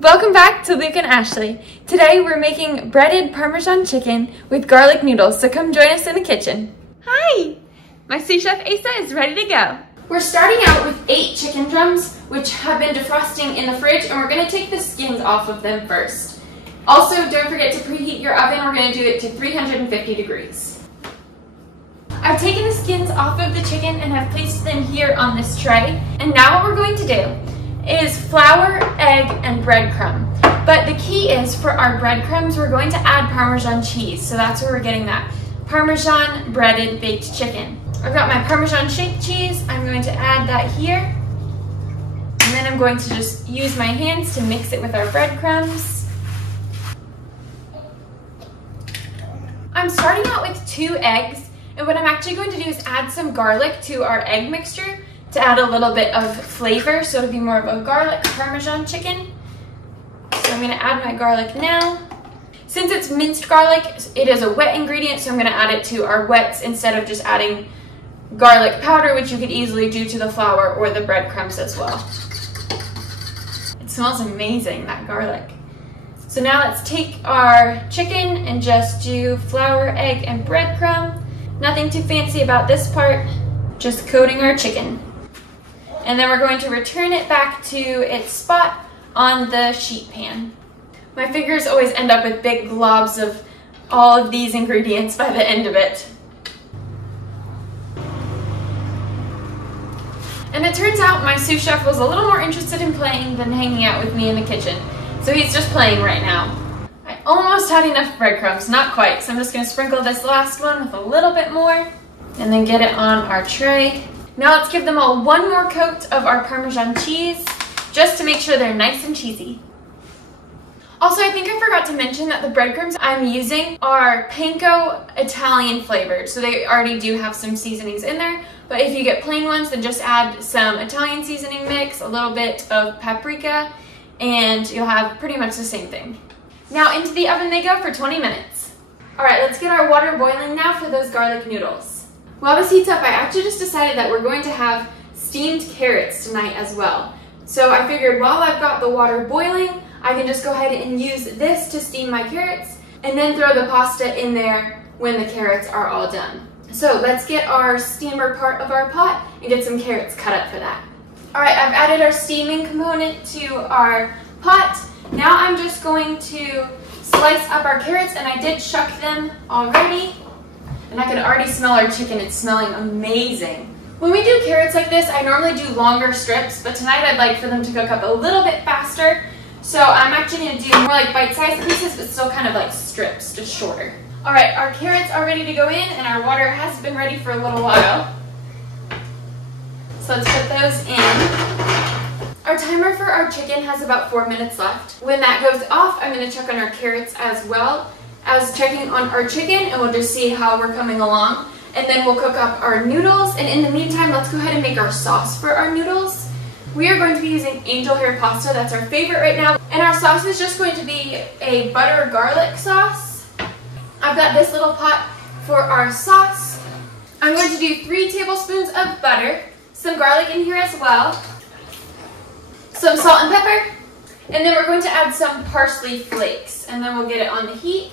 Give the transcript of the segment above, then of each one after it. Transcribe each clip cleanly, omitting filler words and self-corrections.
Welcome back to Luke and Ashley. Today we're making breaded Parmesan chicken with garlic noodles, so come join us in the kitchen. Hi! My sous chef Asa is ready to go. We're starting out with 8 chicken drums, which have been defrosting in the fridge, and we're going to take the skins off of them first. Also, don't forget to preheat your oven. We're going to do it to 350 degrees. I've taken the skins off of the chicken and have placed them here on this tray. And now what we're going to do is flour, egg, and breadcrumb. But the key is for our breadcrumbs, we're going to add Parmesan cheese. So that's where we're getting that Parmesan breaded baked chicken. I've got my Parmesan shake cheese. I'm going to add that here. And then I'm going to just use my hands to mix it with our breadcrumbs. I'm starting out with 2 eggs. And what I'm actually going to do is add some garlic to our egg mixture to add a little bit of flavor, so it'll be more of a garlic Parmesan chicken. So I'm gonna add my garlic now. Since it's minced garlic, it is a wet ingredient, so I'm gonna add it to our wets instead of just adding garlic powder, which you could easily do to the flour or the breadcrumbs as well. It smells amazing, that garlic. So now let's take our chicken and just do flour, egg, and breadcrumb. Nothing too fancy about this part, just coating our chicken. And then we're going to return it back to its spot on the sheet pan. My fingers always end up with big globs of all of these ingredients by the end of it. And it turns out my sous chef was a little more interested in playing than hanging out with me in the kitchen. So he's just playing right now. I almost had enough breadcrumbs, not quite, so I'm just going to sprinkle this last one with a little bit more and then get it on our tray. Now let's give them all one more coat of our Parmesan cheese just to make sure they're nice and cheesy. Also, I think I forgot to mention that the breadcrumbs I'm using are panko Italian flavored, so they already do have some seasonings in there, but if you get plain ones, then just add some Italian seasoning mix, a little bit of paprika, and you'll have pretty much the same thing. Now into the oven they go for 20 minutes. Alright, let's get our water boiling now for those garlic noodles. While this heats up, I actually just decided that we're going to have steamed carrots tonight as well. So I figured while I've got the water boiling, I can just go ahead and use this to steam my carrots and then throw the pasta in there when the carrots are all done. So let's get our steamer part of our pot and get some carrots cut up for that. Alright, I've added our steaming component to our pot. Now I'm just going to slice up our carrots, and I did shuck them already. And I can already smell our chicken. It's smelling amazing. When we do carrots like this, I normally do longer strips, but tonight I'd like for them to cook up a little bit faster. So I'm actually going to do more like bite-sized pieces, but still kind of like strips, just shorter. Alright, our carrots are ready to go in, and our water has been ready for a little while. So let's put those in. Our timer for our chicken has about 4 minutes left. When that goes off, I'm going to check on our carrots as well as checking on our chicken, and we'll just see how we're coming along. And then we'll cook up our noodles, and in the meantime, let's go ahead and make our sauce for our noodles. We are going to be using angel hair pasta. That's our favorite right now. And our sauce is just going to be a butter garlic sauce. I've got this little pot for our sauce. I'm going to do 3 tablespoons of butter, some garlic in here as well, some salt and pepper, and then we're going to add some parsley flakes, and then we'll get it on the heat.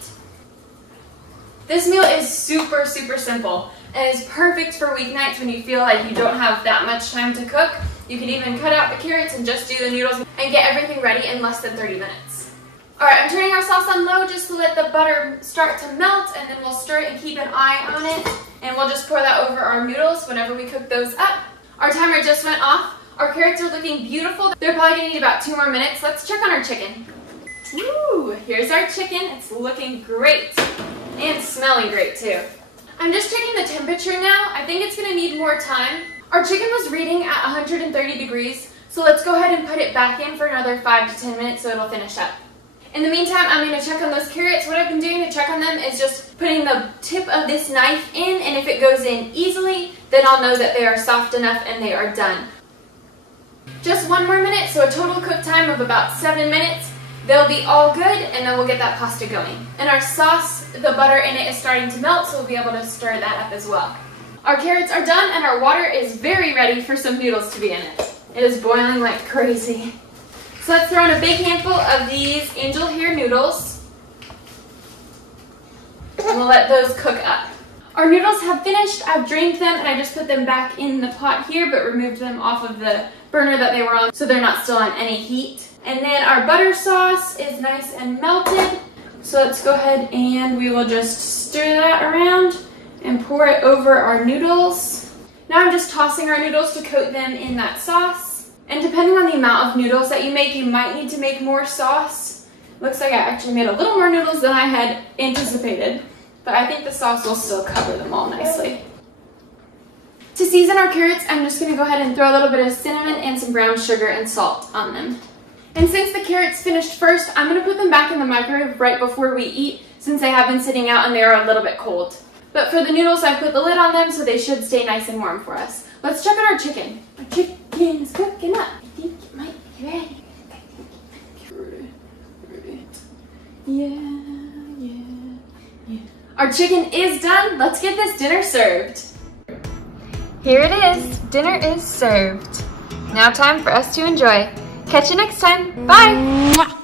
This meal is super, super simple and is perfect for weeknights when you feel like you don't have that much time to cook. You can even cut out the carrots and just do the noodles and get everything ready in less than 30 minutes. Alright, I'm turning our sauce on low just to let the butter start to melt, and then we'll stir it and keep an eye on it, and we'll just pour that over our noodles whenever we cook those up. Our timer just went off. Our carrots are looking beautiful. They're probably going to need about 2 more minutes. Let's check on our chicken. Woo! Here's our chicken. It's looking great. And smelling great too. I'm just checking the temperature now. I think it's going to need more time. Our chicken was reading at 130 degrees, so let's go ahead and put it back in for another 5 to 10 minutes so it'll finish up. In the meantime, I'm going to check on those carrots. What I've been doing to check on them is just putting the tip of this knife in, and if it goes in easily, then I'll know that they are soft enough and they are done. Just 1 more minute, so a total cook time of about 7 minutes. They'll be all good, and then we'll get that pasta going. And our sauce, the butter in it is starting to melt, so we'll be able to stir that up as well. Our carrots are done, and our water is very ready for some noodles to be in it. It is boiling like crazy. So let's throw in a big handful of these angel hair noodles. And we'll let those cook up. Our noodles have finished. I've drained them and I just put them back in the pot here, but removed them off of the burner that they were on so they're not still on any heat. And then our butter sauce is nice and melted. So let's go ahead and we will just stir that around and pour it over our noodles. Now I'm just tossing our noodles to coat them in that sauce. And depending on the amount of noodles that you make, you might need to make more sauce. Looks like I actually made a little more noodles than I had anticipated, but I think the sauce will still cover them all nicely. To season our carrots, I'm just gonna go ahead and throw a little bit of cinnamon and some brown sugar and salt on them. And since the carrots finished first, I'm gonna put them back in the microwave right before we eat, since they have been sitting out and they are a little bit cold. But for the noodles, I put the lid on them so they should stay nice and warm for us. Let's check out our chicken. Our chicken is cooking up. I think it might be ready. Yeah. Our chicken is done. Let's get this dinner served. Here it is. Dinner is served. Now time for us to enjoy. Catch you next time. Bye.